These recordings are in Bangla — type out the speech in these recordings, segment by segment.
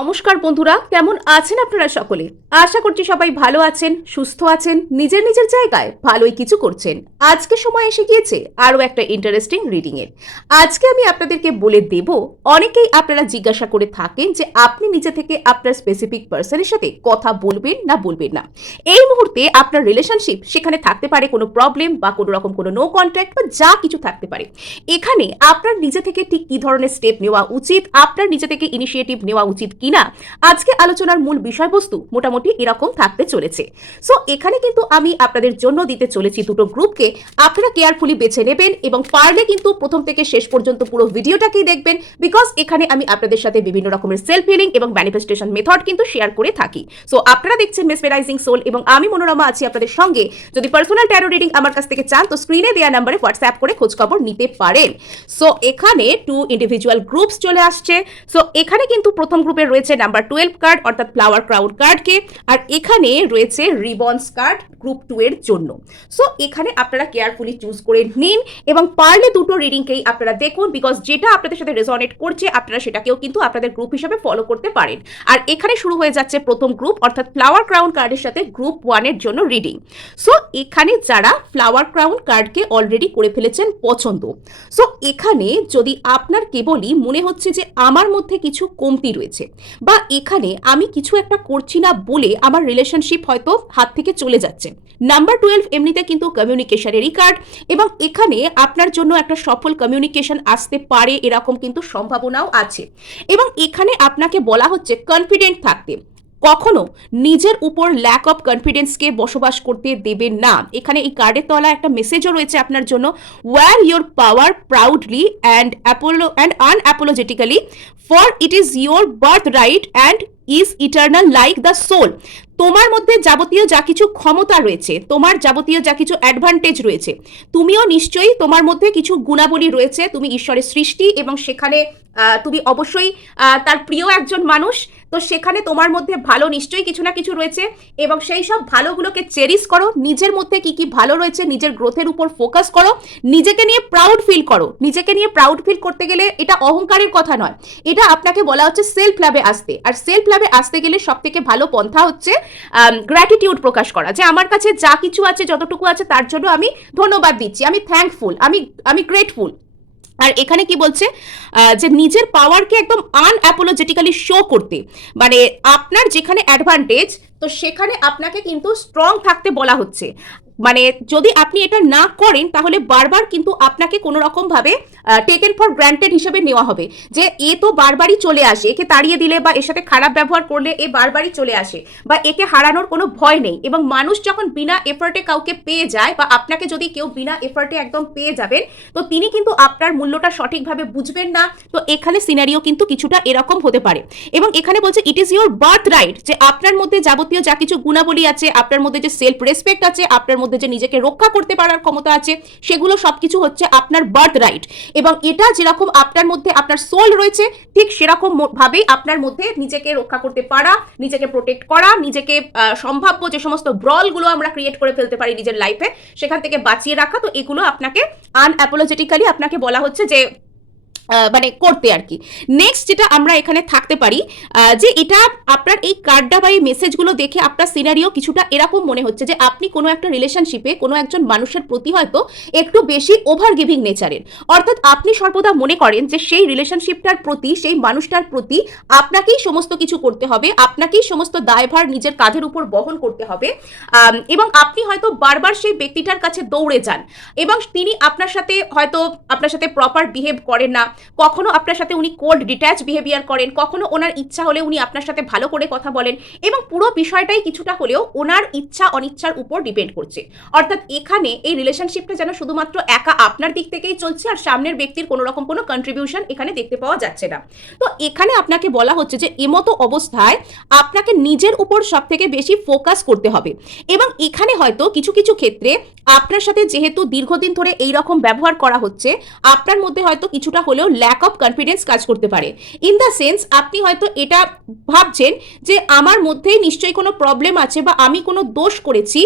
নমস্কার বন্ধুরা, কেমন আছেন আপনারা সকলে? আশা করছি সবাই ভালো আছেন, সুস্থ আছেন, নিজের নিজের জায়গায় ভালোই কিছু করছেন। আজকে সময় এসে গিয়েছে আরও একটা ইন্টারেস্টিং রিডিং এর। আজকে আমি আপনাদেরকে বলে দেব, অনেকেই আপনারা জিজ্ঞাসা করে থাকেন যে আপনি নিজে থেকে আপনার স্পেসিফিক পার্সনের সাথে কথা বলবেন না বলবেন না। এই মুহূর্তে আপনার রিলেশনশিপ, সেখানে থাকতে পারে কোনো প্রবলেম বা কোনো রকম কোনো নো কন্ট্যাক্ট বা যা কিছু থাকতে পারে। এখানে আপনার নিজে থেকে ঠিক কি ধরনের স্টেপ নেওয়া উচিত, আপনার নিজে থেকে ইনিশিয়েটিভ নেওয়া উচিত কিনা, আজকে আলোচনার মূল বিষয়বস্তু মোটামুটি এরকম থাকতে চলেছে। সো এখানে কিন্তু আমি আপনাদের জন্য দিতে চলেছি দুটো গ্রুপকে। আপনারা কেয়ারফুলি বেছে নেবেন এবং পারলে কিন্তু প্রথম থেকে শেষ পর্যন্ত পুরো ভিডিওটাকেই দেখবেন, বিকজ এখানে আমি আপনাদের সাথে বিভিন্ন রকমের সেলফ হিলিং এবং ম্যানিফেস্টেশন মেথড কিন্তু শেয়ার করে থাকি। সো আপনারা দেখছেন মেসমেরাইজিং সোল এবং আমি মনোরমা আছি আপনাদের সঙ্গে। যদি পার্সোনাল ট্যারো রিডিং আমার কাছ থেকে চান তো স্ক্রিনে দেওয়া নাম্বারে হোয়াটসঅ্যাপ করে খোঁজখবর নিতে পারেন। সো এখানে 2 ইন্ডিভিজুয়াল গ্রুপস চলে আসছে। সো এখানে কিন্তু প্রথম গ্রুপে রয়েছে নাম্বার 12 কার্ড অর্থাৎ ফ্লাওয়ার ক্রাউন কার্ডকে, আর এখানে রয়েছে রিবনস কার্ড গ্রুপ 2 এর জন্য। সো এখানে আপনারা কেয়ারফুলি চুজ করে নিন এবং পারলে দুটো রিডিংকেই আপনারা দেখুন, বিকজ যেটা আপনাদের সাথে রেজোনেট করছে আপনারা সেটাকেও কিন্তু আপনাদের গ্রুপ হিসেবে ফলো করতে পারেন। আর এখানে শুরু হয়ে যাচ্ছে প্রথম গ্রুপ অর্থাৎ ফ্লাওয়ার ক্রাউন কার্ডের সাথে গ্রুপ 1 এর জন্য রিডিং। সো এখানে যারা ফ্লাওয়ার ক্রাউন কার্ডকে অলরেডি করে ফেলেছেন পছন্দ, সো এখানে যদি আপনার কেবলই মনে হচ্ছে যে আমার মধ্যে কিছু কমতি রয়েছে বা এখানে আমি কিছু একটা করছি না বলে আমার রিলেশনশিপ হয়তো হাত থেকে চলে যাচ্ছে। নাম্বার 12 এমনিতে কিন্তু কমিউনিকেশনেরই কার্ড এবং এখানে আপনার জন্য একটা সফল কমিউনিকেশন আসতে পারে এরকম কিন্তু সম্ভাবনাও আছে। এবং এখানে আপনাকে বলা হচ্ছে কনফিডেন্ট থাকতে, কখনো নিজের উপর ল্যাক অফ কনফিডেন্সকে বসবাস করতে দেবেন না। এখানে এই কার্ডের তলা একটা মেসেজও রয়েছে আপনার জন্য, wear your power proudly and unapologetically, for it is your birth right and is eternal like the soul. তোমার মধ্যে যাবতীয় যা কিছু ক্ষমতা রয়েছে, তোমার যাবতীয় যা কিছু অ্যাডভান্টেজ রয়েছে, তুমিও নিশ্চয়ই তোমার মধ্যে কিছু গুণাবলী রয়েছে, তুমি ঈশ্বরের সৃষ্টি এবং সেখানে তুমি অবশ্যই তার প্রিয় একজন মানুষ। তো সেখানে তোমার মধ্যে ভালো নিশ্চয়ই কিছু না কিছু রয়েছে এবং সেই সব ভালোগুলোকে চেরিশ করো। নিজের মধ্যে কি কি ভালো রয়েছে নিজের গ্রোথের উপর ফোকাস করো, নিজেকে নিয়ে প্রাউড ফিল করো। নিজেকে নিয়ে প্রাউড ফিল করতে গেলে এটা অহংকারের কথা নয়, এটা আপনাকে বলা হচ্ছে সেলফ লাভে আসতে। আর সেলফ লাভে আসতে গেলে সব থেকে ভালো পন্থা হচ্ছে গ্র্যাটিটিউড প্রকাশ করা, যে আমার কাছে যা কিছু আছে যতটুকু আছে তার জন্য আমি ধন্যবাদ দিচ্ছি, আমি থ্যাঙ্কফুল, আমি গ্রেটফুল। আর এখানে কি বলছে যে নিজের পাওয়ারকে একদম আনঅ্যাপোলজেটিক্যালি শো করতে, মানে আপনার যেখানে অ্যাডভান্টেজ তো সেখানে আপনাকে কিন্তু স্ট্রং থাকতে বলা হচ্ছে। মানে যদি আপনি এটা না করেন তাহলে বারবার কিন্তু আপনাকে কোনো রকম ভাবে টেকেন ফর গ্রান্টেড হিসেবে নেওয়া হবে, যে এ তো বারবারই চলে আসে, একে তাড়িয়ে দিলে বা এর সাথে খারাপ ব্যবহার করলে এ বারবারই চলে আসে বা একে হারানোর কোনো ভয় নেই। এবং মানুষ যখন বিনা এফার্টে কাউকে পেয়ে যায় বা আপনাকে যদি কেউ বিনা এফার্টে একদম পেয়ে যাবেন তো তিনি কিন্তু আপনার মূল্যটা সঠিকভাবে বুঝবেন না। তো এখানে সিনারিও কিন্তু কিছুটা এরকম হতে পারে। এবং এখানে বলছে ইট ইজ ইয়োর বার্থ রাইট, যে আপনার মধ্যে যাবতীয় যা কিছু গুণাবলী আছে, আপনার মধ্যে যে সেলফ রেসপেক্ট আছে, আপনার মধ্যে যে নিজেকে রক্ষা করতে পারার ক্ষমতা আছে, সেগুলো সবকিছু হচ্ছে আপনার বার্থ রাইট। এবং এটা যেরকম আপনার মধ্যে আপনার সোল রয়েছে ঠিক সেরকম ভাবেই আপনার মধ্যে নিজেকে রক্ষা করতে পারা, নিজেকে প্রোটেক্ট করা, নিজেকে সম্ভাব্য যে সমস্ত ব্রলগুলো আমরা ক্রিয়েট করে ফেলতে পারি নিজের লাইফে সেখান থেকে বাঁচিয়ে রাখা। তো এগুলো আপনাকে আনঅ্যাপোলজেটিক্যালি আপনাকে বলা হচ্ছে যে মানে করতে আর কি। নেক্সট যেটা আমরা এখানে থাকতে পারি যে এটা আপনার এই কার্ডটা বা এই মেসেজগুলো দেখে আপনার সিনারিও কিছুটা এরকম মনে হচ্ছে যে আপনি কোনো একটা রিলেশনশিপে কোনো একজন মানুষের প্রতি হয়তো একটু বেশি ওভার গিভিং নেচারের, অর্থাৎ আপনি সর্বদা মনে করেন যে সেই রিলেশনশিপটার প্রতি, সেই মানুষটার প্রতি আপনাকেই সমস্ত কিছু করতে হবে, আপনাকেই সমস্ত দায়ভার নিজের কাঁধের উপর বহন করতে হবে। এবং আপনি হয়তো বারবার সেই ব্যক্তিটার কাছে দৌড়ে যান এবং তিনি আপনার সাথে প্রপার বিহেভ করেন না, কখনো আপনার সাথে উনি কোল্ড ডিট্যাচ বিহেভিয়ার করেন, কখনো ওনার ইচ্ছা হলে উনি আপনার সাথে ভালো করে কথা বলেন এবং পুরো বিষয়টাই কিছুটা হলেও ওনার ইচ্ছা অনিচ্ছার উপর ডিপেন্ড করছে। অর্থাৎ এখানে এই রিলেশনশিপটা যেন শুধুমাত্র একা আপনার দিক থেকেই চলছে আর সামনের ব্যক্তির কোনো রকম কোনো কন্ট্রিবিউশন এখানে দেখতে পাওয়া যাচ্ছে না। তো এখানে আপনাকে বলা হচ্ছে যে এমতো অবস্থায় আপনাকে নিজের উপর সব থেকে বেশি ফোকাস করতে হবে। এবং এখানে হয়তো কিছু কিছু ক্ষেত্রে আপনার সাথে যেহেতু দীর্ঘদিন ধরে এই রকম ব্যবহার করা হচ্ছে, আপনার মধ্যে হয়তো কিছুটা হলেও হলেও ল্যাক অফ কনফিডেন্স কাজ করতে পারে। ইন দ্য সেন্স আপনি হয়তো এটা ভাবছেন যে আমার মধ্যেই নিশ্চয়ই কোনো প্রবলেম আছে বা আমি কোনো দোষ করেছি,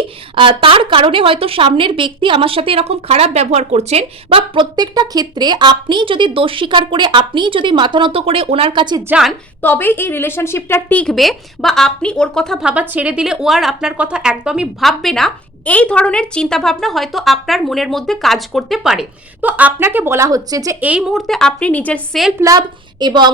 তার কারণে হয়তো সামনের ব্যক্তি আমার সাথে এরকম খারাপ ব্যবহার করছেন, বা প্রত্যেকটা ক্ষেত্রে আপনি যদি দোষ স্বীকার করে আপনি যদি মাথা নত করে ওনার কাছে যান তবেই এই রিলেশনশিপটা টিকবে, বা আপনি ওর কথা ভাবা ছেড়ে দিলে ও আর আপনার কথা একদমই ভাববে না, এই ধরনের চিন্তাভাবনা হয়তো আপনার মনের মধ্যে কাজ করতে পারে। তো আপনাকে বলা হচ্ছে যে এই মুহূর্তে আপনি নিজের সেলফ লাভ এবং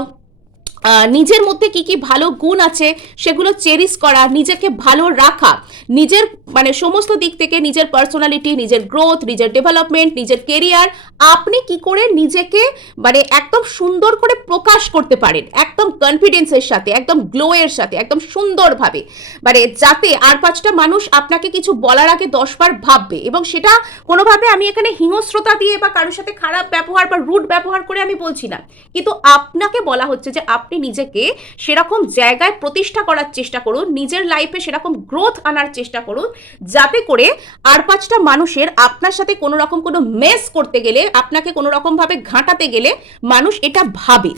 নিজের মধ্যে কি কি ভালো গুণ আছে সেগুলো চেরিশ করা, নিজেকে ভালো রাখা, নিজের মানে সমস্ত দিক থেকে নিজের পার্সোনালিটি, নিজের গ্রোথ, নিজের ডেভেলপমেন্ট, নিজের কেরিয়ার, আপনি কি করে নিজেকে মানে একদম সুন্দর করে প্রকাশ করতে পারেন, একদম কনফিডেন্সের সাথে, একদম গ্লোয়ের সাথে, একদম সুন্দরভাবে, মানে যাতে আর পাঁচটা মানুষ আপনাকে কিছু বলার আগে 10বার ভাববে। এবং সেটা কোনোভাবে আমি এখানে হিংস্রতা দিয়ে বা কারোর সাথে খারাপ ব্যবহার বা রুড ব্যবহার করে আমি বলছি না, কিন্তু আপনাকে বলা হচ্ছে যে আপনি নিজেকে সেরকম জায়গায় প্রতিষ্ঠা করার চেষ্টা করুন, নিজের লাইফে সেরকম গ্রোথ আনার চেষ্টা করুন, যাতে করে আর পাঁচটা মানুষের আপনার সাথে কোনো রকম কোনো মেস করতে গেলে, আপনাকে কোনো রকম ভাবে ঘাঁটাতে গেলে মানুষ এটা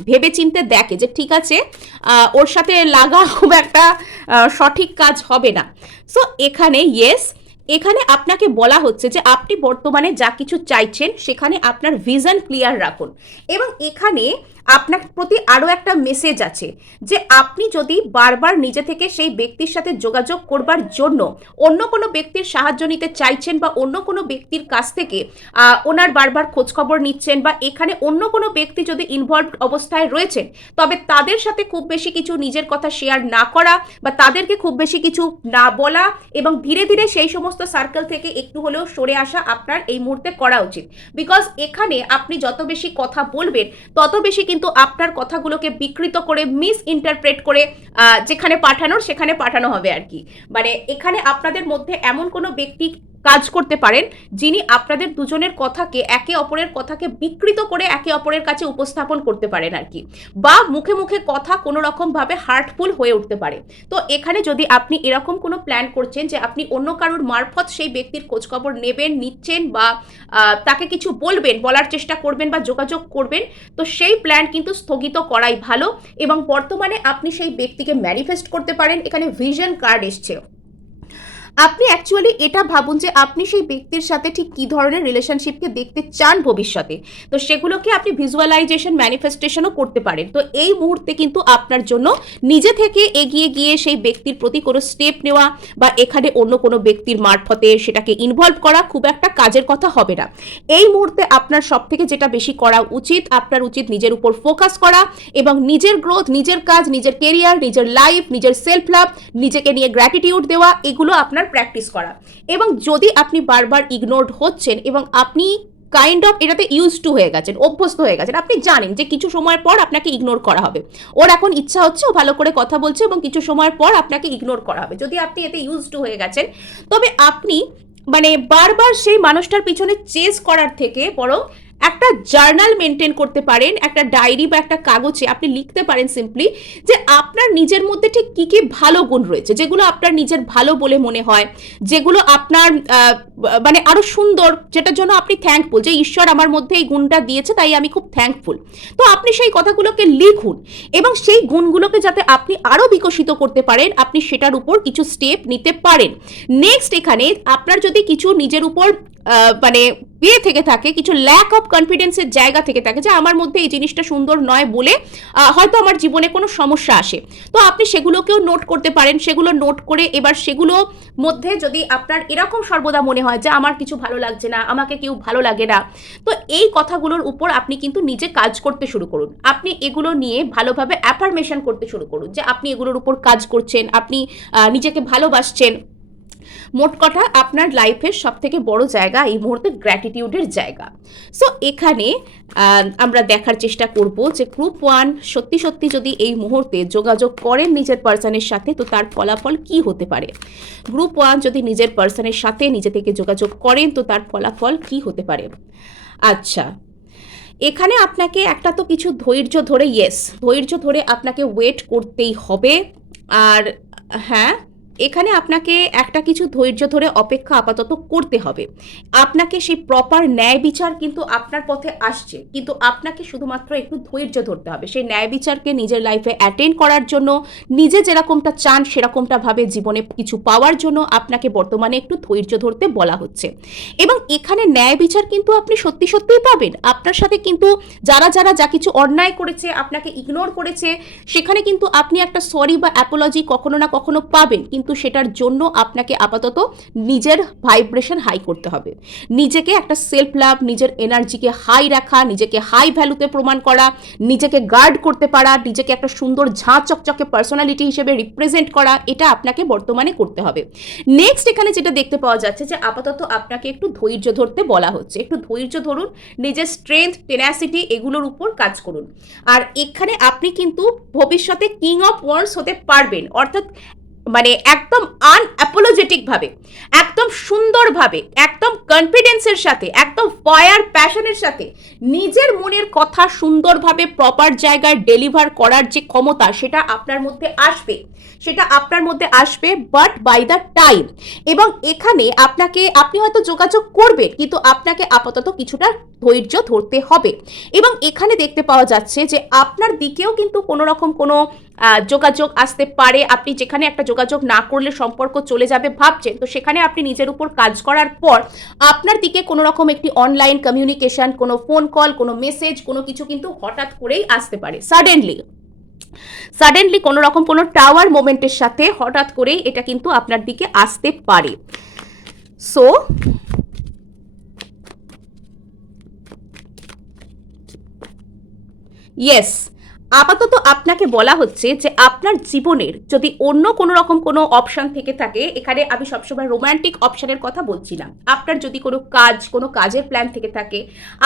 ভেবে চিনতে দেখে যে ঠিক আছে ওর সাথে লাগা খুব একটা সঠিক কাজ হবে না। সো এখানে এখানে আপনাকে বলা হচ্ছে যে আপনি বর্তমানে যা কিছু চাইছেন সেখানে আপনার ভিশন ক্লিয়ার রাখুন। এবং এখানে আপনার প্রতি আরও একটা মেসেজ আছে যে আপনি যদি বারবার নিজে থেকে সেই ব্যক্তির সাথে যোগাযোগ করবার জন্য অন্য কোনো ব্যক্তির সাহায্য নিতে চাইছেন, বা অন্য কোনো ব্যক্তির কাছ থেকে ওনার বারবার খোঁজখবর নিচ্ছেন, বা এখানে অন্য কোনো ব্যক্তি যদি ইনভলভড অবস্থায় রয়েছেন, তবে তাদের সাথে খুব বেশি কিছু নিজের কথা শেয়ার না করা, বা তাদেরকে খুব বেশি কিছু না বলা, এবং ধীরে ধীরে সেই সমস্ত সার্কেল থেকে একটু হলেও সরে আসা আপনার এই মুহূর্তে করা উচিত। বিকজ এখানে আপনি যত বেশি কথা বলবেন তত বেশি কিন্তু আপনার কথাগুলোকে বিকৃত করে মিস ইন্টারপ্রেট করে যেখানে পাঠানোর সেখানে পাঠানো হবে আর কি। মানে এখানে আপনাদের মধ্যে এমন কোনো ব্যক্তি কাজ করতে পারেন যিনি আপনাদের দুজনের কথাকে, একে অপরের কথাকে বিকৃত করে একে অপরের কাছে উপস্থাপন করতে পারেন আর কি, বা মুখে মুখে কথা কোনো রকম ভাবে হার্টফুল হয়ে উঠতে পারে। তো এখানে যদি আপনি এরকম কোনো প্ল্যান করছেন যে আপনি অন্য কারোর মারফত সেই ব্যক্তির খোঁজখবর নিচ্ছেন, বা তাকে কিছু বলার চেষ্টা করবেন বা যোগাযোগ করবেন, তো সেই প্ল্যান কিন্তু স্থগিত করাই ভালো। এবং বর্তমানে আপনি সেই ব্যক্তিকে ম্যানিফেস্ট করতে পারেন। এখানে ভিশন কার্ড এসছে। আপনি অ্যাকচুয়ালি এটা ভাবুন যে আপনি সেই ব্যক্তির সাথে ঠিক কী ধরনের রিলেশনশিপকে দেখতে চান ভবিষ্যতে, তো সেগুলোকে আপনি ভিজুয়ালাইজেশন, ম্যানিফেস্টেশনও করতে পারেন। তো এই মুহূর্তে কিন্তু আপনার জন্য নিজে থেকে এগিয়ে গিয়ে সেই ব্যক্তির প্রতি কোনো স্টেপ নেওয়া, বা এখানে অন্য কোনো ব্যক্তির মারফতে সেটাকে ইনভলভ করা খুব একটা কাজের কথা হবে না। এই মুহূর্তে আপনার সব থেকে যেটা বেশি করা উচিত, আপনার উচিত নিজের উপর ফোকাস করা, এবং নিজের গ্রোথ, নিজের কাজ, নিজের কেরিয়ার, নিজের লাইফ, নিজের সেলফ লাভ, নিজেকে নিয়ে গ্র্যাটিটিউড দেওয়া, এগুলো আপনার প্র্যাকটিস করা। এবং যদি আপনি বারবার ইগনোরড হচ্ছেন এবং আপনি কাইন্ড অফ এটাতে ইউজ টু হয়ে গেছেন, অভ্যস্ত হয়ে গেছেন, আপনি জানেন যে কিছু সময় পর আপনাকে ইগনোর করা হবে, ওর এখন ইচ্ছা হচ্ছে, ও ভালো করে কথা বলছে এবং কিছু সময় পর আপনাকে ইগনোর করা হবে, যদি আপনি এতে ইউজ টু হয়ে গেছেন, তবে আপনি মানে বারবার সেই মানুষটার পিছনে চেস করার থেকে বরং একটা জার্নাল মেনটেন করতে পারেন, একটা ডায়েরি বা একটা কাগজে আপনি লিখতে পারেন সিম্পলি যে আপনার নিজের মধ্যে ঠিক কী কী ভালো গুণ রয়েছে, যেগুলো আপনার নিজের ভালো বলে মনে হয়, যেগুলো আপনার মানে আরও সুন্দর, যেটার জন্য আপনি থ্যাঙ্কফুল, যে ঈশ্বর আমার মধ্যে এই গুণটা দিয়েছে তাই আমি খুব থ্যাঙ্কফুল। তো আপনি সেই কথাগুলোকে লিখুন, এবং সেই গুণগুলোকে যাতে আপনি আরও বিকশিত করতে পারেন, আপনি সেটার উপর কিছু স্টেপ নিতে পারেন। নেক্সট, এখানে আপনার যদি কিছু নিজের উপর মানে থেকে থাকে, কিছু ল্যাক অফ কনফিডেন্সের জায়গা থেকে থাকে যে আমার মধ্যে এই জিনিসটা সুন্দর নয় বলে হয়তো আমার জীবনে কোনো সমস্যা আসে, তো আপনি সেগুলোকেও নোট করতে পারেন। সেগুলো নোট করে এবার সেগুলো মধ্যে যদি আপনার এরকম সর্বদা মনে হয় যে আমার কিছু ভালো লাগছে না, আমাকে কেউ ভালো লাগে না, তো এই কথাগুলোর উপর আপনি কিন্তু নিজে কাজ করতে শুরু করুন। আপনি এগুলো নিয়ে ভালোভাবে অ্যাফার্মেশন করতে শুরু করুন যে আপনি এগুলোর উপর কাজ করছেন, আপনি নিজেকে ভালোবাসছেন। মোট কথা আপনার লাইফের সব থেকে বড় জায়গা এই মুহূর্তে গ্র্যাটিটিউডের জায়গা। সো এখানে আমরা দেখার চেষ্টা করব যে গ্রুপ 1 সত্যি সত্যি যদি এই মুহূর্তে যোগাযোগ করেন নিজের পার্সনের সাথে, তো তার ফলাফল কি হতে পারে। গ্রুপ 1 যদি নিজের পার্সনের সাথে নিজে থেকে যোগাযোগ করেন, তো তার ফলাফল কি হতে পারে। আচ্ছা, এখানে আপনাকে একটা তো কিছু ধৈর্য ধরে, ধৈর্য ধরে আপনাকে ওয়েট করতেই হবে। আর হ্যাঁ, এখানে আপনাকে একটা কিছু ধৈর্য ধরে অপেক্ষা আপাতত করতে হবে। আপনাকে সেই প্রপার ন্যায় বিচার কিন্তু আপনার পথে আসছে, কিন্তু আপনাকে শুধুমাত্র একটু ধৈর্য ধরতে হবে। সেই ন্যায় বিচারকে নিজের লাইফে অ্যাটেন্ড করার জন্য, নিজে যেরকমটা চান সেরকমটা ভাবে জীবনে কিছু পাওয়ার জন্য আপনাকে বর্তমানে একটু ধৈর্য ধরতে বলা হচ্ছে। এবং এখানে ন্যায় বিচার কিন্তু আপনি সত্যি সত্যিই পাবেন। আপনার সাথে কিন্তু যারা যারা যা কিছু অন্যায় করেছে, আপনাকে ইগনোর করেছে, সেখানে কিন্তু আপনি একটা সরি বা অ্যাপোলজি কখনো না কখনো পাবেন, কিন্তু সেটার জন্য আপনাকে আপাতত নিজের ভাইব্রেশন হাই করতে হবে। নিজেকে একটা সেলফ লাভ, নিজের এনার্জিকে হাই রাখা, নিজেকে হাই ভ্যালুতে প্রমাণ করা, নিজেকে গার্ড করতে পারা, নিজেকে একটা সুন্দর ঝাঁ চকচকে পার্সোনালিটি হিসেবে রিপ্রেজেন্ট করা, এটা আপনাকে বর্তমানে করতে হবে। নেক্সট এখানে যেটা দেখতে পাওয়া যাচ্ছে যে আপাতত আপনাকে একটু ধৈর্য ধরতে বলা হচ্ছে। একটু ধৈর্য ধরুন, নিজের স্ট্রেংথ, টেনাসিটি এগুলোর উপর কাজ করুন। আর এখানে আপনি কিন্তু ভবিষ্যতে কিং অফ ওয়ার্ডস হতে পারবেন, অর্থাৎ মানে একদম আনঅ্যাপোলজেটিক ভাবে, একদম সুন্দরভাবে, একদম কনফিডেন্সের সাথে, একদম ফায়ার প্যাশনের সাথে নিজের মনের কথা সুন্দরভাবে প্রপার জায়গায় ডেলিভার করার যে ক্ষমতা, সেটা আপনার মধ্যে আসবে, সেটা আপনার মধ্যে আসবে, বাট বাই দ্য টাইম। এবং এখানে আপনি হয়তো যোগাযোগ করবেন, কিন্তু আপনাকে আপাতত কিছুটা ধৈর্য ধরতে হবে। এবং এখানে দেখতে পাওয়া যাচ্ছে যে আপনার দিকেও কিন্তু কোনো রকম কোনো যোগাযোগ আসতে পারে। আপনি যেখানে একটা যোগাযোগ না করলে সম্পর্ক চলে যাবে ভাবছেন, তো সেখানে আপনি নিজের উপর কাজ করার পর আপনার দিকে কোনো রকম একটি অনলাইন কমিউনিকেশন, কোনো ফোন কল, কোনো মেসেজ, কোনো কিছু কিন্তু হঠাৎ করেই আসতে পারে। সাডেনলি কোনো রকম কোনো টাওয়ার মোমেন্টের সাথে হঠাৎ করেই এটা কিন্তু আপনার দিকে আসতে পারে। সো ইয়েস, আপাতত আপনাকে বলা হচ্ছে যে আপনার জীবনের যদি অন্য কোনো রকম কোনো অপশন থেকে থাকে, এখানে আমি সবসময় রোম্যান্টিক অপশনের কথা বলছি না, আপনার যদি কোনো কাজের প্ল্যান থেকে থাকে,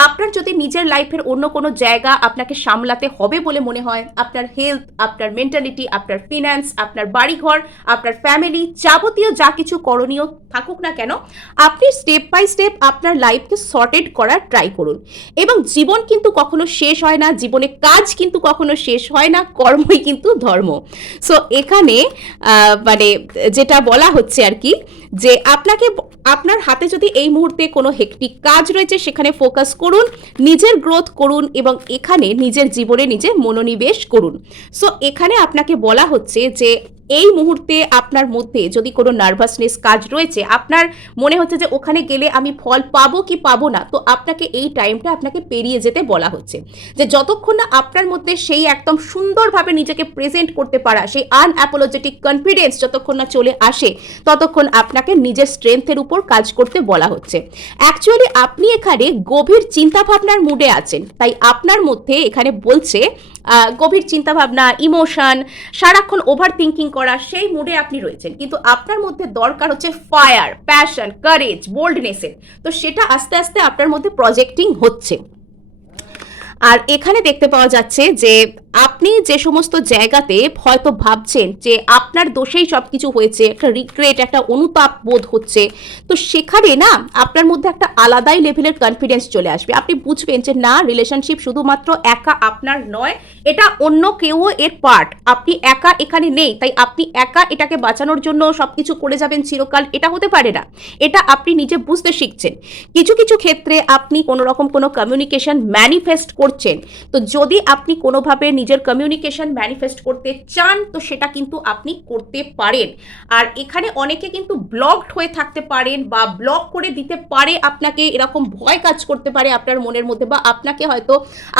আপনার যদি নিজের লাইফের অন্য কোনো জায়গা আপনাকে সামলাতে হবে বলে মনে হয়, আপনার হেলথ, আপনার মেন্টালিটি, আপনার ফিন্যান্স, আপনার বাড়িঘর, আপনার ফ্যামিলি, যাবতীয় যা কিছু করণীয় থাকুক না কেন, আপনি স্টেপ বাই স্টেপ আপনার লাইফকে সর্টেড করার ট্রাই করুন। এবং জীবন কিন্তু কখনো শেষ হয় না, জীবনে কাজ কিন্তু কখনো শেষ হয় না, কর্মই কিন্তু ধর্ম। সো এখানে মানে যেটা বলা হচ্ছে আর কি, যে আপনার হাতে যদি এই মুহূর্তে কোনো হেক্টিক কাজ রয়েছে, সেখানে ফোকাস করুন, নিজের গ্রোথ করুন এবং এখানে নিজের জীবনে নিজে মনোনিবেশ করুন। সো এখানে আপনাকে বলা হচ্ছে যে এই মুহূর্তে আপনার মধ্যে যদি কোনো নার্ভাসনেস কাজ রয়েছে, আপনার মনে হচ্ছে যে ওখানে গেলে আমি ফল পাবো কি পাবো না, তো আপনাকে এই টাইমটা আপনাকে পেরিয়ে যেতে বলা হচ্ছে। যে যতক্ষণ না আপনার মধ্যে সেই একদম সুন্দরভাবে নিজেকে প্রেজেন্ট করতে পারা, সেই আনঅ্যাপোলজেটিক কনফিডেন্স যতক্ষণ না চলে আসে, ততক্ষণ আপনাকে নিজের স্ট্রেংথের উপর কাজ করতে বলা হচ্ছে। অ্যাকচুয়ালি আপনি এখানে গভীর চিন্তাভাবনার মুডে আছেন, তাই আপনার মধ্যে এখানে বলছে গভীর চিন্তাভাবনা, ইমোশন, সারাক্ষণ ওভার থিঙ্কিং করা, সেই মুডে আপনি রয়েছেন। কিন্তু আপনার মধ্যে দরকার হচ্ছে ফায়ার, প্যাশন, কারেজ, বোল্ডনেসের। তো সেটা আস্তে আস্তে আপনার মধ্যে প্রজেক্টিং হচ্ছে। আর এখানে দেখতে পাওয়া যাচ্ছে যে আপনি যে সমস্ত জায়গাতে হয়তো ভাবছেন যে আপনার দোষেই সব কিছু হয়েছে, একটা রিগ্রেট, একটা অনুতাপ বোধ হচ্ছে, তো সেখানে না আপনার মধ্যে একটা আলাদাই লেভেলের কনফিডেন্স চলে আসবে। আপনি বুঝবেন যে না, রিলেশনশিপ শুধুমাত্র একা আপনার নয়, এটা অন্য কেউ এর পার্ট, আপনি একা এখানে নেই, তাই আপনি একা এটাকে বাঁচানোর জন্য সব কিছু করে যাবেন চিরকাল, এটা হতে পারে না। এটা আপনি নিজে বুঝতে শিখছেন। কিছু কিছু ক্ষেত্রে আপনি কোনো রকম কোনো কমিউনিকেশন ম্যানিফেস্ট করছেন, তো যদি আপনি কোনোভাবে নিজের কমিউনিকেশন ম্যানিফেস্ট করতে চান, তো সেটা কিন্তু আপনি করতে পারেন। আর এখানে অনেকে কিন্তু ব্লকড হয়ে থাকতে পারেন, বা ব্লক করে দিতে পারে আপনাকে, এরকম ভয় কাজ করতে পারে আপনার মনের মধ্যে, বা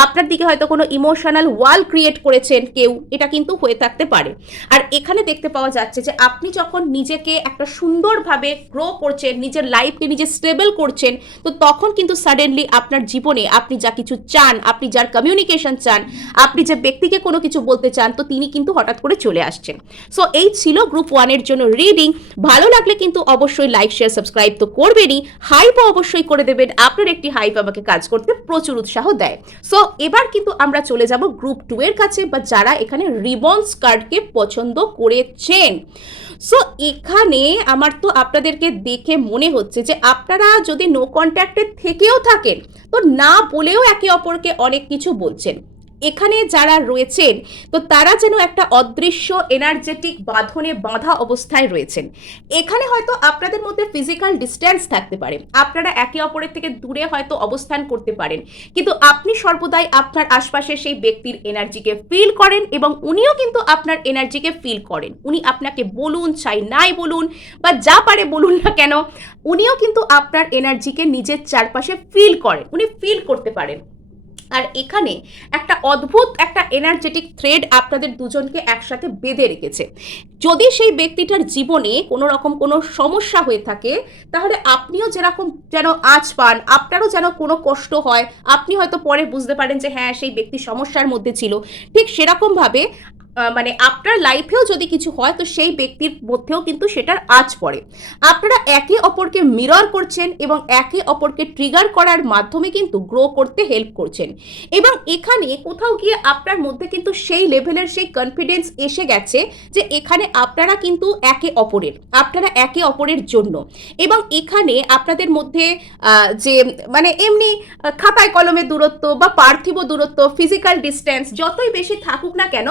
আপনার দিকে হয়তো কোনো ইমোশনাল ওয়াল ক্রিয়েট করেছেন কেউ, এটা কিন্তু হয়ে থাকতে পারে। আর এখানে দেখতে পাওয়া যাচ্ছে যে আপনি যখন নিজেকে একটা সুন্দরভাবে গ্রো করছেন, নিজের লাইফকে নিজে স্টেবল করছেন, তো তখন কিন্তু সাডেনলি আপনার জীবনে আপনি যা কিছু চান, আপনি যার কমিউনিকেশন চান, আপনি যে ব্যক্তিকে কোনো কিছু বলতে চান, তো তিনি কিন্তু হঠাৎ করে চলে আসছেন। সো এই ছিল গ্রুপ 1-এর জন্য রিডিং। ভালো লাগলে কিন্তু অবশ্যই লাইক, শেয়ার, সাবস্ক্রাইব তো করবেনই, হাইপও অবশ্যই করে দেবেন। আপনার একটি হাইপ আমাকে কাজ করতে প্রচুর উৎসাহ দেয়। সো এবার কিন্তু আমরা চলে যাব গ্রুপ 2-এর কাছে, বা যারা এখানে রিবন্স কার্ডকে পছন্দ করেছেন। সো এখানে আমার তো আপনাদেরকে দেখে মনে হচ্ছে যে আপনারা যদি নো কন্ট্যাক্টে থেকেও থাকেন, তো না বলেও একে অপরকে অনেক কিছু বলছেন। এখানে যারা রয়েছেন তো তারা যেন একটা অদৃশ্য এনার্জেটিক বাঁধনে বাঁধা অবস্থায় রয়েছেন। এখানে হয়তো আপনাদের মধ্যে ফিজিক্যাল ডিস্টেন্স থাকতে পারে, আপনারা একে অপরের থেকে দূরে হয়তো অবস্থান করতে পারেন, কিন্তু আপনি সর্বদাই আপনার আশপাশে সেই ব্যক্তির এনার্জিকে ফিল করেন এবং উনিও কিন্তু আপনার এনার্জিকে ফিল করেন। উনি আপনাকে বলুন চাই নাই বলুন বা যা পারে বলুন না কেন, উনিও কিন্তু আপনার এনার্জিকে নিজের চারপাশে ফিল করেন, উনি ফিল করতে পারেন। আর এখানে একটা অদ্ভুত একটা এনার্জেটিক থ্রেড আপনাদের দুজনকে একসাথে বেঁধে রেখেছে। যদি সেই ব্যক্তিটার জীবনে কোনো রকম কোনো সমস্যা হয়ে থাকে, তাহলে আপনিও যেরকম যেন আঁচ পান, আপনারও যেন কোনো কষ্ট হয়, আপনি হয়তো পরে বুঝতে পারেন যে হ্যাঁ সেই ব্যক্তি সমস্যার মধ্যে ছিল, ঠিক সেরকমভাবে মানে আপনার লাইফেও যদি কিছু হয় তো সেই ব্যক্তির মধ্যেও কিন্তু সেটার আঁচ পড়ে। আপনারা একে অপরকে মিরর করছেন এবং একে অপরকে ট্রিগার করার মাধ্যমে কিন্তু গ্রো করতে হেল্প করছেন। এবং এখানে কোথাও গিয়ে আপনার মধ্যে কিন্তু সেই লেভেলের সেই কনফিডেন্স এসে গেছে যে এখানে আপনারা কিন্তু আপনারা একে অপরের জন্য। এবং এখানে আপনাদের মধ্যে যে মানে এমনি খাতায় কলমের দূরত্ব বা পার্থিব দূরত্ব, ফিজিক্যাল ডিস্টেন্স যতই বেশি থাকুক না কেন,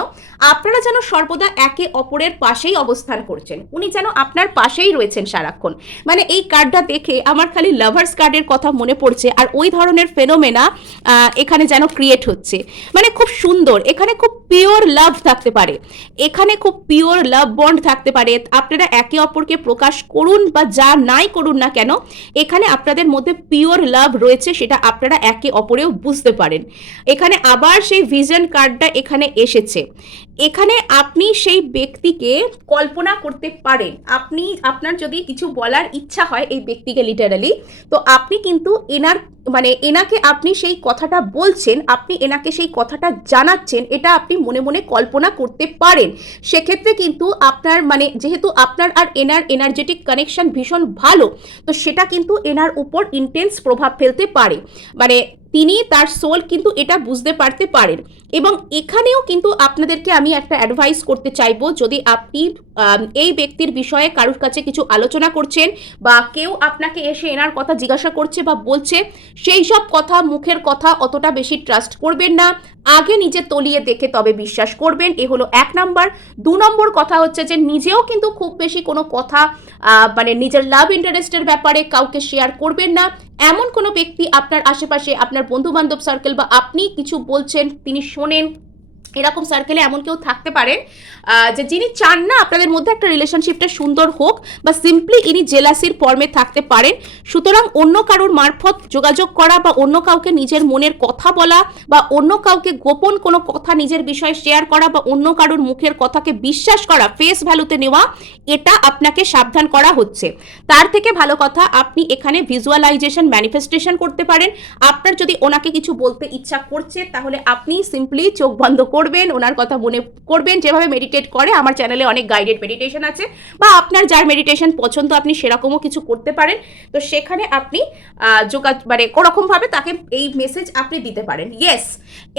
আপনারা যেন সর্বদা একে অপরের পাশেই অবস্থান করছেন, উনি যেন আপনার পাশেই রয়েছেন সারাক্ষণ। মানে এই কার্ডটা দেখে আমার খালি লাভার্স কার্ডের কথা মনে পড়ছে, আর ওই ধরনের ফেনোমেনা এখানে যেন ক্রিয়েট হচ্ছে। মানে খুব সুন্দর, এখানে খুব পিওর লাভ থাকতে পারে, এখানে খুব পিওর লাভ বন্ড থাকতে পারে। আপনারা একে অপরকে প্রকাশ করুন বা যা নাই করুন না কেন, এখানে আপনাদের মধ্যে পিওর লাভ রয়েছে, সেটা আপনারা একে অপরেও বুঝতে পারেন। এখানে আবার সেই ভিশন কার্ডটা এখানে এসেছে। এখানে আপনি সেই ব্যক্তিকে কল্পনা করতে পারেন, আপনার যদি কিছু বলার ইচ্ছা হয় এই ব্যক্তিকে লিটারালি, তো আপনি কিন্তু এনাকে আপনি সেই কথাটা বলছেন, আপনি এনাকে সেই কথাটা জানাচ্ছেন, এটা আপনি মনে মনে কল্পনা করতে পারেন। সেক্ষেত্রে কিন্তু আপনার যেহেতু আপনার আর এনার এনার্জেটিক কানেকশন ভীষণ ভালো, তো সেটা কিন্তু এনার উপর ইন্টেন্স প্রভাব ফেলতে পারে। তিনি তার সোল কিন্তু এটা বুঝতে পারতে পারেন। এবং এখানেও কিন্তু আপনাদেরকে আমি একটা অ্যাডভাইস করতে চাইবো, যদি আপনি এই ব্যক্তির বিষয়ে কারোর কাছে কিছু আলোচনা করছেন বা কেউ আপনাকে এসে এনার কথা জিজ্ঞাসা করছে বা বলছে, সেই সব কথা, মুখের কথা অতটা বেশি ট্রাস্ট করবেন না, আগে নিজে তলিয়ে দেখে তবে বিশ্বাস করবেন। এ হলো 1 নাম্বার। 2 নম্বর কথা হচ্ছে যে নিজেও কিন্তু খুব বেশি কোনো কথা নিজের লাভ ইন্টারেস্টের ব্যাপারে কাউকে শেয়ার করবেন না। এমন কোনো ব্যক্তি আপনার আশেপাশে, আপনার বন্ধু বান্ধব সার্কেল বা আপনি কিছু বলছেন তিনি শোনেন, এরকম সার্কেলে এমন কেউ থাকতে পারেন যে যিনি চান না আপনাদের মধ্যে একটা রিলেশনশিপটা সুন্দর হোক, বা সিম্পলি ইনি জেলাসির ফর্মে থাকতে পারেন। সুতরাং অন্য কারোর মারফত যোগাযোগ করা বা অন্য কাউকে নিজের মনের কথা বলা বা অন্য কাউকে গোপন কোনো কথা নিজের বিষয়ে শেয়ার করা বা অন্য কারোর মুখের কথাকে বিশ্বাস করা, ফেস ভ্যালুতে নেওয়া, এটা আপনাকে সাবধান করা হচ্ছে। তার থেকে ভালো কথা আপনি এখানে ভিজুয়ালাইজেশন, ম্যানিফেস্টেশন করতে পারেন। আপনার যদি ওনাকে কিছু বলতে ইচ্ছা করছে, তাহলে আপনি সিম্পলি চোখ বন্ধ করবেন, ওনার কথা মনে করবেন, যেভাবে মেডিটেট করে আমার চ্যানেলে অনেক গাইডেড মেডিটেশন আছে, বা আপনার যার মেডিটেশন পছন্দ আপনি সেরকমও কিছু করতে পারেন। তো সেখানে আপনি কোনোরকমভাবে তাকে এই মেসেজ আপনি দিতে পারেন। ইয়েস,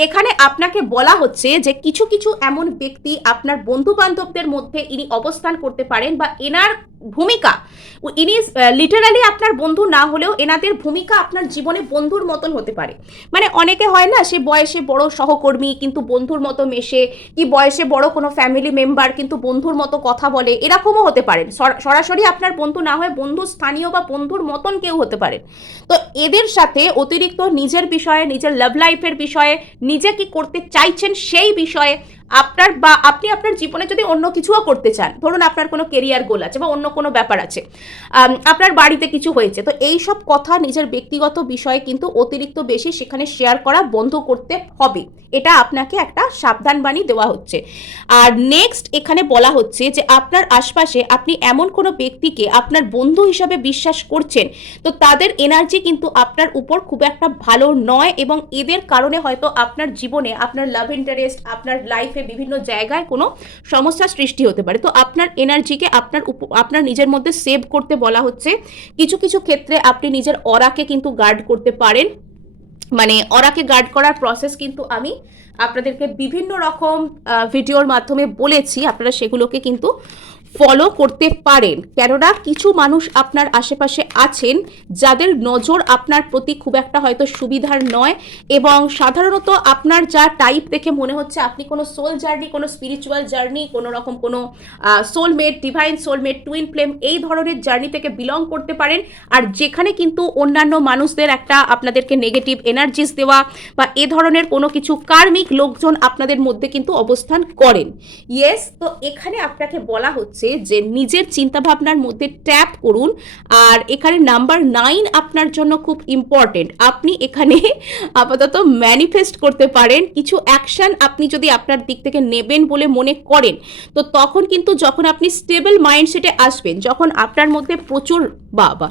এখানে আপনাকে বলা হচ্ছে যে কিছু কিছু এমন ব্যক্তি আপনার বন্ধু বান্ধবদের মধ্যে ইনি অবস্থান করতে পারেন, বা এনার ভূমিকা, ইনি লিটারালি আপনার বন্ধু না হলেও এনাদের ভূমিকা আপনার জীবনে বন্ধুর মতন হতে পারে। অনেকে হয় না, সে বয়সে বড় সহকর্মী কিন্তু বন্ধুর মতো মেশে, কি বয়সে বড় কোনো ফ্যামিলি মেম্বার কিন্তু বন্ধুর মতো কথা বলে, এরকমও হতে পারেন। সরাসরি আপনার বন্ধু না হয়ে বন্ধু স্থানীয় বা বন্ধুর মতন কেউ হতে পারেন। তো এদের সাথে অতিরিক্ত নিজের বিষয়ে, নিজের লাভ লাইফের বিষয়ে, নিজে কি করতে চাইছেন সেই বিষয়ে, আপনি আপনার জীবনে যদি অন্য কিছুও করতে চান, ধরুন আপনার কোনো কেরিয়ার গোল আছে বা অন্য কোনো ব্যাপার আছে, আপনার বাড়িতে কিছু হয়েছে, তো এই সব কথা নিজের ব্যক্তিগত বিষয়ে কিন্তু অতিরিক্ত বেশি সেখানে শেয়ার করা বন্ধ করতে হবে। এটা আপনাকে একটা সাবধানবাণী দেওয়া হচ্ছে। আর নেক্সট এখানে বলা হচ্ছে যে আপনার আশপাশে আপনি এমন কোনো ব্যক্তিকে আপনার বন্ধু হিসাবে বিশ্বাস করছেন, তো তাদের এনার্জি কিন্তু আপনার উপর খুব একটা ভালো নয়, এবং এদের কারণে হয়তো আপনার জীবনে, আপনার লাভ ইন্টারেস্ট, আপনার লাইফে বিভিন্ন জায়গায় কোনো সমস্যার সৃষ্টি হতে পারে। তো আপনার এনার্জিকে আপনার নিজের মধ্যে সেভ করতে বলা হচ্ছে। কিছু কিছু ক্ষেত্রে আপনি নিজের অরাকে কিন্তু গার্ড করতে পারেন। অরাকে গার্ড করার প্রসেস কিন্তু আমি আপনাদেরকে বিভিন্ন রকম ভিডিওর মাধ্যমে বলেছি, আপনারা সেগুলোকে কিন্তু ফলো করতে পারেন, কেননা কিছু মানুষ আপনার আশেপাশে আছেন যাদের নজর আপনার প্রতি খুব একটা হয়তো সুবিধার নয়, এবং সাধারণত আপনার যা টাইপ দেখে মনে হচ্ছে আপনি কোনো সোল জার্নি, কোনো স্পিরিচুয়াল জার্নি, কোনো রকম কোনো soulmate, divine soulmate, twin flame এই ধরনের জার্নি থেকে বিলং করতে পারেন। আর যেখানে কিন্তু অন্যান্য মানুষদের একটা আপনাদেরকে নেগেটিভ এনার্জিস দেওয়া বা এ ধরনের কোনো কিছু কার্মিক লোকজন আপনাদের মধ্যে কিন্তু অবস্থান করেন। ইয়েস, তো এখানে আপনাকে বলা হচ্ছে যে নিজের চিন্তাভাবনার মধ্যে ট্যাপ করুন। আর এখানে নাম্বার 9 আপনার জন্য খুব ইম্পর্টেন্ট। আপনি এখানে আপাতত ম্যানিফেস্ট করতে পারেন কিছু অ্যাকশন আপনি যদি আপনার দিক থেকে নেবেন বলে মনে করেন, তো তখন কিন্তু যখন আপনি স্টেবল মাইন্ডসেটে আসবেন, যখন আপনার মধ্যে প্রচুর বাবা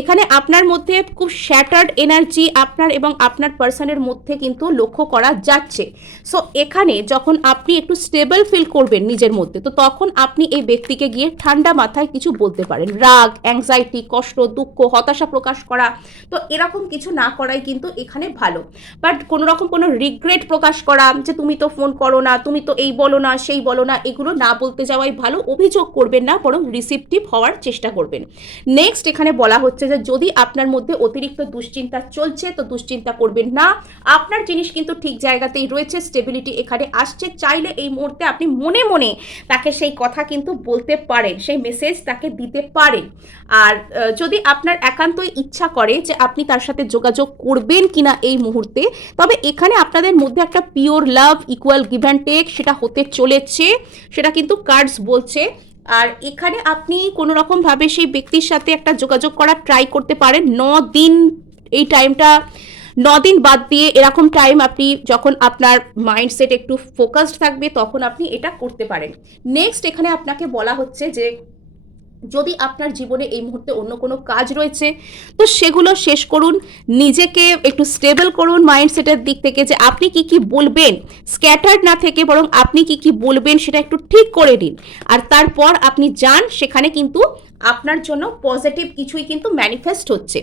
এখানে আপনার মধ্যে খুব শ্যাটার্ড এনার্জি আপনার এবং আপনার পার্সনের মধ্যে কিন্তু লক্ষ্য করা যাচ্ছে। সো এখানে যখন আপনি একটু স্টেবল ফিল করবেন নিজের মধ্যে, তো তখন আপনি এই ব্যক্তিকে গিয়ে ঠান্ডা মাথায় কিছু বলতে পারেন। রাগ, অ্যাংজাইটি, কষ্ট, দুঃখ, হতাশা প্রকাশ করা, তো এরকম কিছু না করাই কিন্তু এখানে ভালো। বাট কোনো রকম কোনো রিগ্রেট প্রকাশ করা যে তুমি তো ফোন করো না, তুমি তো এই বলো না, সেই বলো না, এগুলো না বলতে যাওয়াই ভালো। অভিযোগ করবেন না, বরং রিসিপটিভ হওয়ার চেষ্টা করবেন। নেক্সট এখানে বলা হচ্ছে যে যদি আপনার মধ্যে অতিরিক্ত দুশ্চিন্তা চলছে তো দুশ্চিন্তা করবেন না, আপনার জিনিস কিন্তু ঠিক জায়গাতেই রয়েছে, স্টেবিলিটি এখানে আসছে। চাইলে এই মুহূর্তে আপনি মনে মনে তাকে সেই কথা কিন্তু বলতে পারেন, সেই মেসেজ তাকে দিতে পারেন। আর যদি আপনার একান্তই ইচ্ছা করে যে আপনি তার সাথে যোগাযোগ করবেন কিনা এই মুহূর্তে, তবে এখানে আপনাদের মধ্যে একটা pure love, equal give and take সেটা হতে চলেছে, সেটা কিন্তু কার্ডস বলছে। আর এখানে আপনি কোনো রকমভাবে সেই ব্যক্তির সাথে একটা যোগাযোগ করার ট্রাই করতে পারেন 9 দিন, এই টাইমটা 9 দিন বাদ দিয়ে এরকম টাইম আপনি যখন আপনার মাইন্ডসেট একটু ফোকাসড থাকবে তখন আপনি এটা করতে পারেন। নেক্সট এখানে আপনাকে বলা হচ্ছে যে যদি আপনার জীবনে এই মুহূর্তে অন্য কোনো কাজ রয়েছে তো সেগুলো শেষ করুন, নিজেকে একটু স্টেবল করুন মাইন্ডসেটের দিক থেকে, যে আপনি কি কি বলবেন, স্ক্যাটার্ড না থেকে বরং আপনি কি কি বলবেন সেটা একটু ঠিক করে নিন। আর তারপর আপনি যান, সেখানে কিন্তু আপনার জন্য পজিটিভ কিছুই কিন্তু ম্যানিফেস্ট হচ্ছে।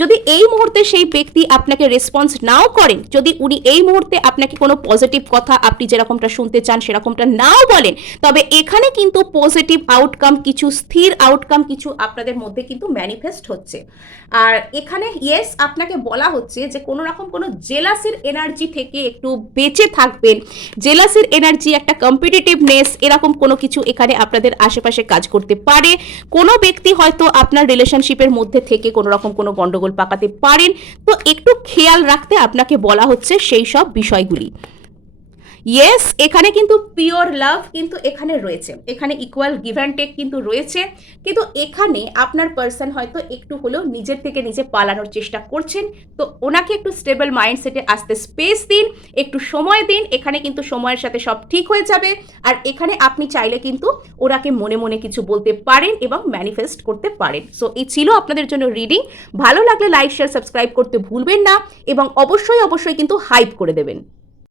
যদি এই মুহূর্তে সেই ব্যক্তি আপনাকে রেসপন্স নাও করেন, যদি উনি এই মুহূর্তে আপনাকে কোনো পজিটিভ কথা আপনি যেরকমটা শুনতে চান সেরকমটা নাও বলেন, তবে এখানে কিন্তু পজিটিভ আউটকাম কিছু, স্থির আউটকাম কিছু আপনাদের মধ্যে কিন্তু ম্যানিফেস্ট হচ্ছে। আর এখানে ইয়েস আপনাকে বলা হচ্ছে যে কোনো রকম কোনো জেলাসির এনার্জি থেকে একটু বেঁচে থাকবেন। জেলাসির এনার্জি, একটা কম্পিটিটিভনেস, এরকম কোনো কিছু এখানে আপনাদের আশেপাশে কাজ করতে পারে। কোনো ব্যক্তি হয়তো আপনার রিলেশনশিপের মধ্যে থেকে কোনো রকম কোনো গন্ডগোল পাকাতে পারেন, তো একটু খেয়াল রাখতে আপনাকে বলা হচ্ছে সেই সব বিষয়গুলি। ইয়েস, এখানে কিন্তু পিওর লাভ কিন্তু এখানে রয়েছে, এখানে ইকুয়াল গিভ অ্যান্ড টেক কিন্তু রয়েছে, কিন্তু এখানে আপনার পার্সন হয়তো একটু হলেও নিজের থেকে নিজে পালানোর চেষ্টা করছেন। তো ওনাকে একটু স্টেবল মাইন্ডসেটে আসতে স্পেস দিন, একটু সময় দিন, এখানে কিন্তু সময়ের সাথে সব ঠিক হয়ে যাবে। আর এখানে আপনি চাইলে কিন্তু ওনাকে মনে মনে কিছু বলতে পারেন এবং ম্যানিফেস্ট করতে পারেন। সো এই ছিল আপনাদের জন্য রিডিং। ভালো লাগলে লাইক, শেয়ার, সাবস্ক্রাইব করতে ভুলবেন না এবং অবশ্যই অবশ্যই কিন্তু হাইপ করে দেবেন।